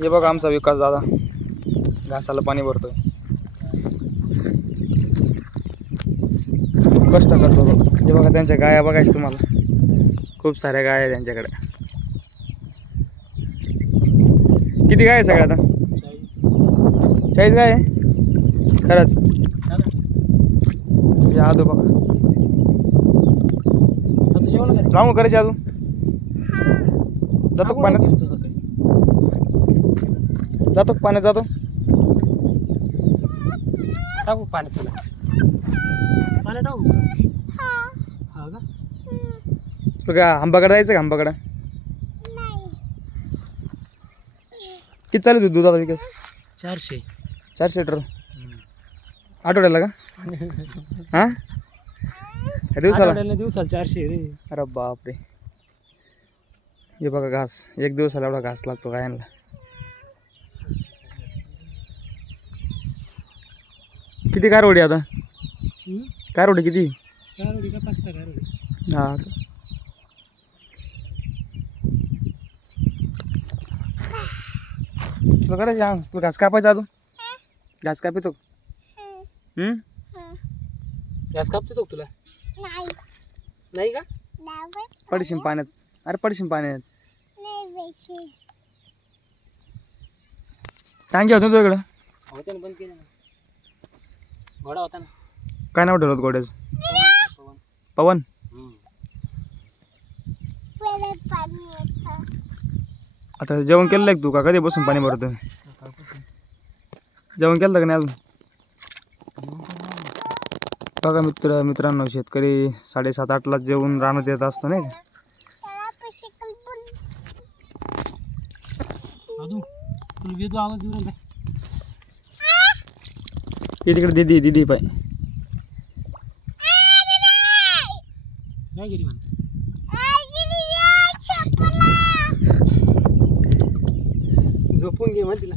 हे बघा आमचा विकास दादा. घासाला पाणी भरतोय. कष्ट करतो बघ. हे बघा त्यांच्या गाया बघायचं तुम्हाला. खूप साऱ्या गाया त्यांच्याकडे. किती गाय सगळ्या आता? चाळीस चाळीस गाय आहे? खरंच? हे आदू बघा. लावून करायची अजून जातो पाण्यात? जातो का पाण्यात जातो? टाकू पाण्यात तुला? पाण्यात टाकू? हा का? बघा आंबाकडे जायचं का आंबाकडं? किती चालू होती दुधाचा विकास? चारशे. चारशे लिटर. आठवड्याला का? हां? का दिवसाला? आठवड्याला दिवसाला चारशे रे. अरे बापरे. हे बघा घास. एक दिवसाला एवढा घास लागतो गायांना. किती कारवडी आता? कारवडी किती? गारोडी का पाच सहा गारोडी हा. तुला करायचं हा तू घास कापायचा तू घास कापितो? हम्म? गॅस कापतो तो तुला? नाही. नाही का? पडशील पाण्यात. अरे पडशील पाण्यात. टांगी होतं तुझ्याकडं? ना बंद केलं ना. घोडा होता ना. काय नाव ठेवलं होतं घोड्याचं? पवन. पवन पाणी येतं आता जेवण केलं का तू? का कधी बसून पाणी भरतं जेवण केलं का नाही अजून? बघा मित्र मित्रांनो शेतकरी साडेसात आठला जेवून रानात येत असतो नाही का? त्याला तुला वेदू आवाज ये तिकडे दिदी दिदी पाय झोपून घे मग तिला.